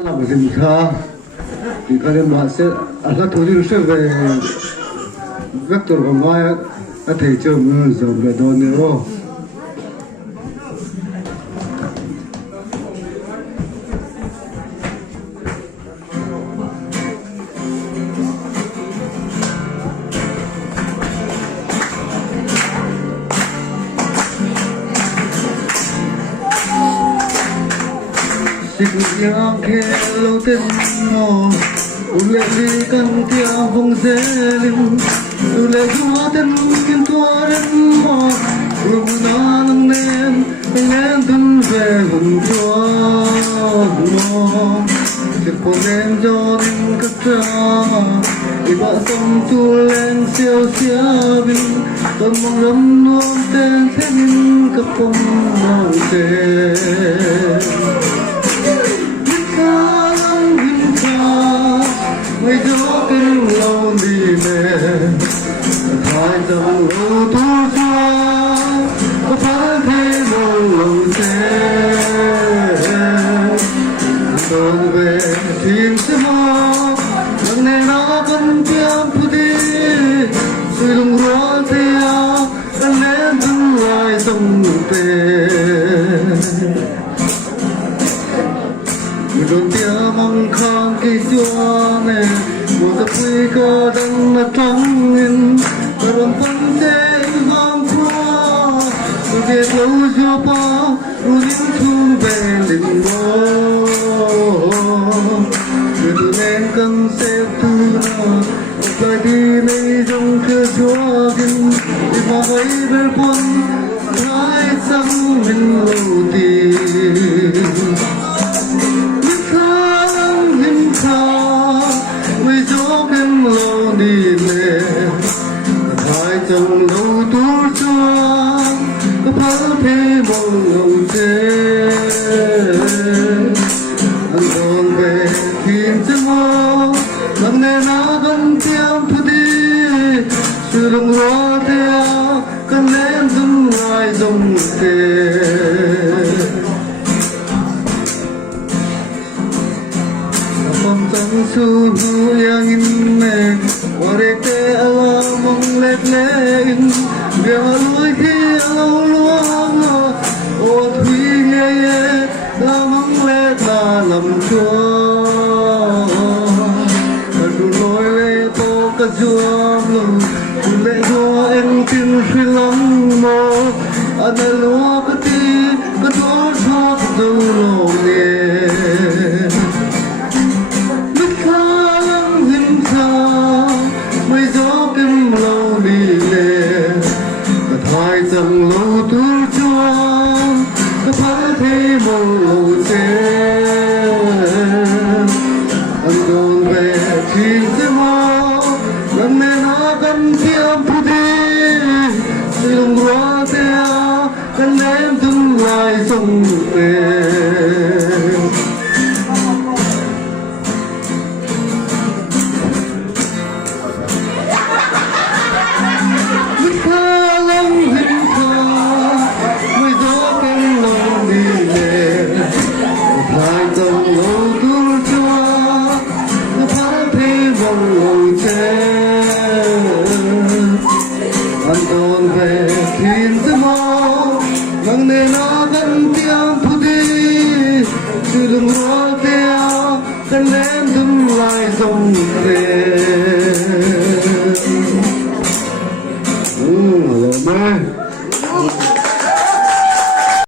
làm gì kha thì cái này mà sẽ là thôi thì sẽ về vector của mai là thầy trường rồi về đó nữa yang kelo tenno ule di kan tiang hong zelim ule jua ten kin tuaren mo rumna nang nen tun ve hong tuo mo siponen jorin katra iba som tu len siêu siêu bin ton mong ram nuông ten thenin kapong mong ten mấy gió kinh lâu đi nè hai dòng lâu thu xóa có phải thế đâu lòng xe đồn về tìm sẽ mò lần này nó vẫn tiêm phụ đi suy lùng rót theo lần nét dừng lại dòng tên đồn tia mong khang cây chúa này một tập quy cơ đang là trong nghìn và đồng phân thế vang qua tôi biết lâu chưa bao tôi những thương về đình mô người tôi nên cần xếp tu nào lại đi đây trong kia chúa kinh thì mà ấy về quân thái sang mình lâu tiền lâu đi nè hai chồng lâu tuổi xuân có phá thế mong lâu thế anh còn về tìm chân mong lần này nó vẫn tiêm phụ đi sự đồng hóa theo cần lên dừng lại dòng tiền Pantang suhu yang inne warete alamong letlein biarui hi aluang o thui ye lamong let na lam chua du loi le to ka juam lu le do en tin phi lam mo adalo ka ti ka do thok do lo ne dòng lâu tuổi chúa có phá thế mong lâu xe anh còn về tìm sẽ mò lần này nó cần tiêm phụ đi sự đồng hóa theo cần em dừng lại dòng về anh còn về tìm sẽ mò lần này nó vẫn tiêm phụ đi sự đừng hóa theo cần em dừng lại dòng về